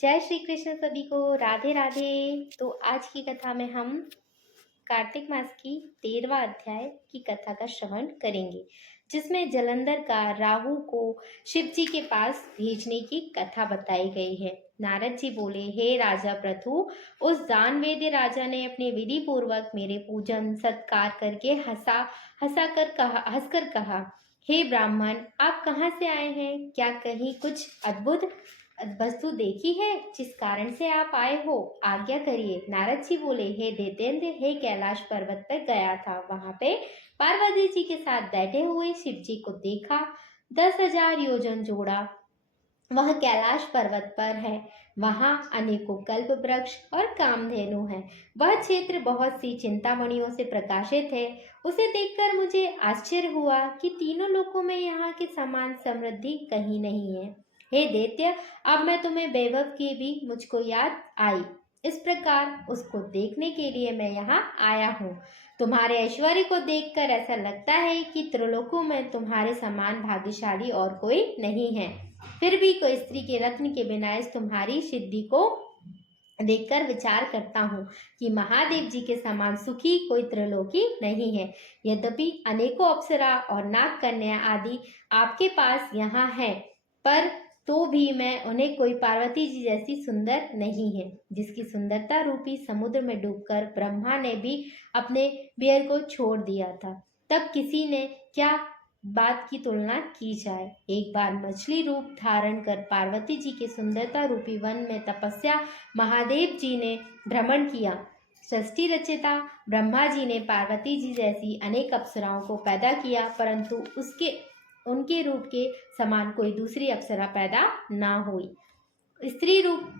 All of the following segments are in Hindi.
जय श्री कृष्ण सभी को। राधे राधे। तो आज की कथा में हम कार्तिक मास की 13वां अध्याय की कथा का श्रवण करेंगे, जिसमें जलंधर का राहु को शिव जी के पास भेजने की कथा बताई गई है। नारद जी बोले, हे राजा प्रथु, उस दानवेद्य राजा ने अपने विधि पूर्वक मेरे पूजन सत्कार करके हंसकर कहा, हे ब्राह्मण, आप कहाँ से आए हैं? क्या कहीं कुछ अद्भुत वस्तु देखी है जिस कारण से आप आए हो? आज्ञा करिए। नारद जी बोले, हे दैत्येंद्र, हे कैलाश पर्वत पर गया था, वहां पे पार्वती जी के साथ बैठे हुए शिव जी को देखा। 10,000 योजन जोड़ा वह कैलाश पर्वत पर है। वहां अनेकों कल्प वृक्ष और कामधेनु है। वह क्षेत्र बहुत सी चिंतामणियों से प्रकाशित है। उसे देखकर मुझे आश्चर्य हुआ कि तीनों लोकों में यहाँ के समान समृद्धि कहीं नहीं है। हे दैत्य, अब मैं तुम्हें वैभव की भी मुझको याद आई। इस प्रकार उसको देखने के लिए मैं यहाँ आया हूँ। तुम्हारे ऐश्वर्य को देखकर ऐसा लगता है कि त्रिलोकों में तुम्हारे समान भाग्यशाली और कोई नहीं है। फिर भी कोई स्त्री के रत्न के बिना इस तुम्हारी सिद्धि को देखकर विचार करता हूँ कि महादेव जी के समान सुखी कोई त्रिलोकी नहीं है। यद्यपि अनेकों अप्सरा और नाग कन्या आदि आपके पास यहाँ है, पर तो भी मैं उन्हें कोई पार्वती जी जैसी सुंदर नहीं है, जिसकी सुंदरता रूपी समुद्र में डूबकर ब्रह्मा ने भी अपने बेर को छोड़ दिया था। तब किसी ने क्या बात की तुलना की जाए। एक बार मछली रूप धारण कर पार्वती जी के सुंदरता रूपी वन में तपस्या महादेव जी ने भ्रमण किया। सृष्टि रचयिता ब्रह्मा जी ने पार्वती जी जैसी अनेक अप्सराओं को पैदा किया, परंतु उनके रूप के समान कोई दूसरी अप्सरा पैदा ना हुई। स्त्री रूप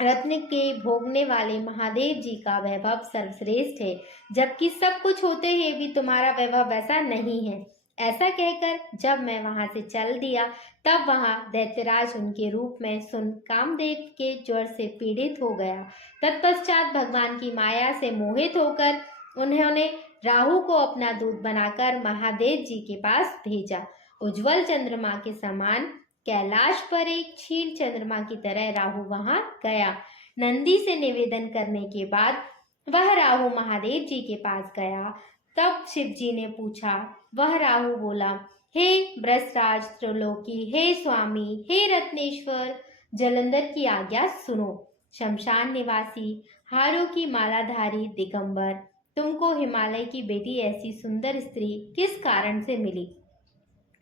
रत्न के भोगने वाले महादेव जी का वैभव सर्वश्रेष्ठ है, जबकि सब कुछ होते हुए भी तुम्हारा वैभव वैसा नहीं है। ऐसा कहकर जब मैं वहां से चल दिया, तब वहां दैत्यराज उनके रूप में सुन कामदेव के ज्वर से पीड़ित हो गया। तत्पश्चात भगवान की माया से मोहित होकर उन्होंने राहु को अपना दूत बनाकर महादेव जी के पास भेजा। उज्जवल चंद्रमा के समान कैलाश पर एक क्षीण चंद्रमा की तरह राहु वहां गया। नंदी से निवेदन करने के बाद वह राहु महादेव जी के पास गया। तब शिव जी ने पूछा। वह राहु बोला, हे ब्रजराज त्रिलोकी, हे स्वामी, हे रत्नेश्वर, जलंधर की आज्ञा सुनो। शमशान निवासी, हारों की मालाधारी दिगंबर, तुमको हिमालय की बेटी ऐसी सुंदर स्त्री किस कारण से मिली?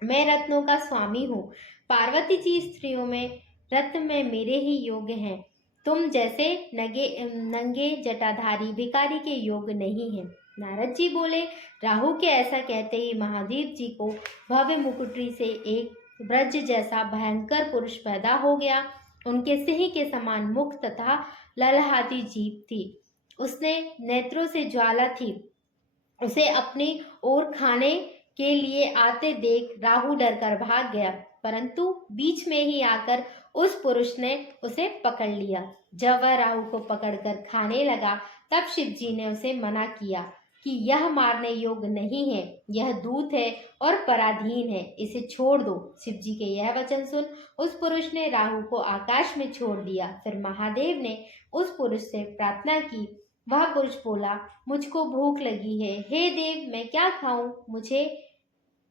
मैं रत्नों का स्वामी हूँ। पार्वती जी स्त्रियों में रत्न में मेरे ही योग्य हैं। तुम जैसे नंगे जटाधारी भिखारी के योग्य नहीं है। नारद जी बोले, राहु के ऐसा कहते ही महादेव जी को भव्य मुकुटरी से एक ब्रज जैसा भयंकर पुरुष पैदा हो गया। उनके सिंह के समान मुख तथा ललहाती जीभ थी। उसने नेत्रों से ज्वाला थी। उसे अपनी ओर खाने के लिए आते देख राहु डरकर भाग गया, परंतु बीच में ही आकर उस पुरुष ने उसे पकड़ लिया। जब वह राहु को पकड़कर खाने लगा, तब शिव जी ने उसे मना किया कि यह मारने योग्य नहीं है, यह दूत है और पराधीन है, इसे छोड़ दो। शिव जी के यह वचन सुन उस पुरुष ने राहु को आकाश में छोड़ दिया। फिर महादेव ने उस पुरुष से प्रार्थना की। वह पुरुष बोला, मुझको भूख लगी है, हे देव, मैं क्या खाऊं? मुझे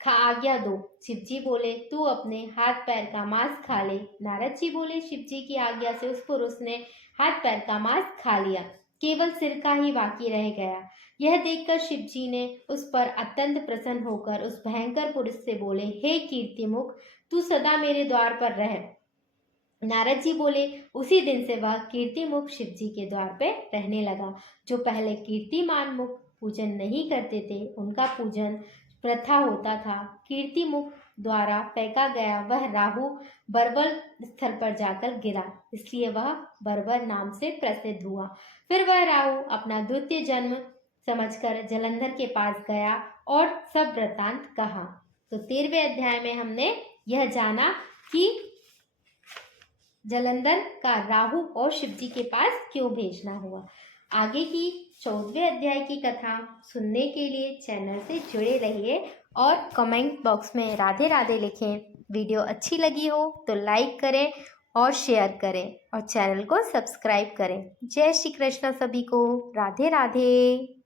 आज्ञा दो। शिव जी बोले, तू अपने हाथ पैर का मांस खा ले। नारद जी बोले, शिव जी की आज्ञा से उस पुरुष ने हाथ पैर का मांस खा लिया, केवल सिर का ही बाकी रह गया। यह देखकर शिव जी ने उस पर अत्यंत प्रसन्न होकर उस भयंकर पुरुष से बोले, हे कीर्तिमुख, तू सदा मेरे द्वार पर रह। नारद जी बोले, उसी दिन से वह कीर्तिमुख शिव जी के द्वार पे रहने लगा। जो पहले कीर्तिमान मुख पूजन नहीं करते थे, उनका पूजन प्रथा होता था। कीर्तिमुख द्वारा फेंका गया वह राहु बर्बर स्थल पर जाकर गिरा, इसलिए वह बर्बर नाम से प्रसिद्ध हुआ। फिर वह राहु अपना द्वितीय जन्म समझकर जलंधर के पास गया और सब वृतांत कहा। तो 13वें अध्याय में हमने यह जाना कि जलंधर का राहु और शिव जी के पास क्यों भेजना हुआ। आगे की 14वें अध्याय की कथा सुनने के लिए चैनल से जुड़े रहिए और कमेंट बॉक्स में राधे राधे लिखें। वीडियो अच्छी लगी हो तो लाइक करें और शेयर करें और चैनल को सब्सक्राइब करें। जय श्री कृष्ण सभी को। राधे राधे।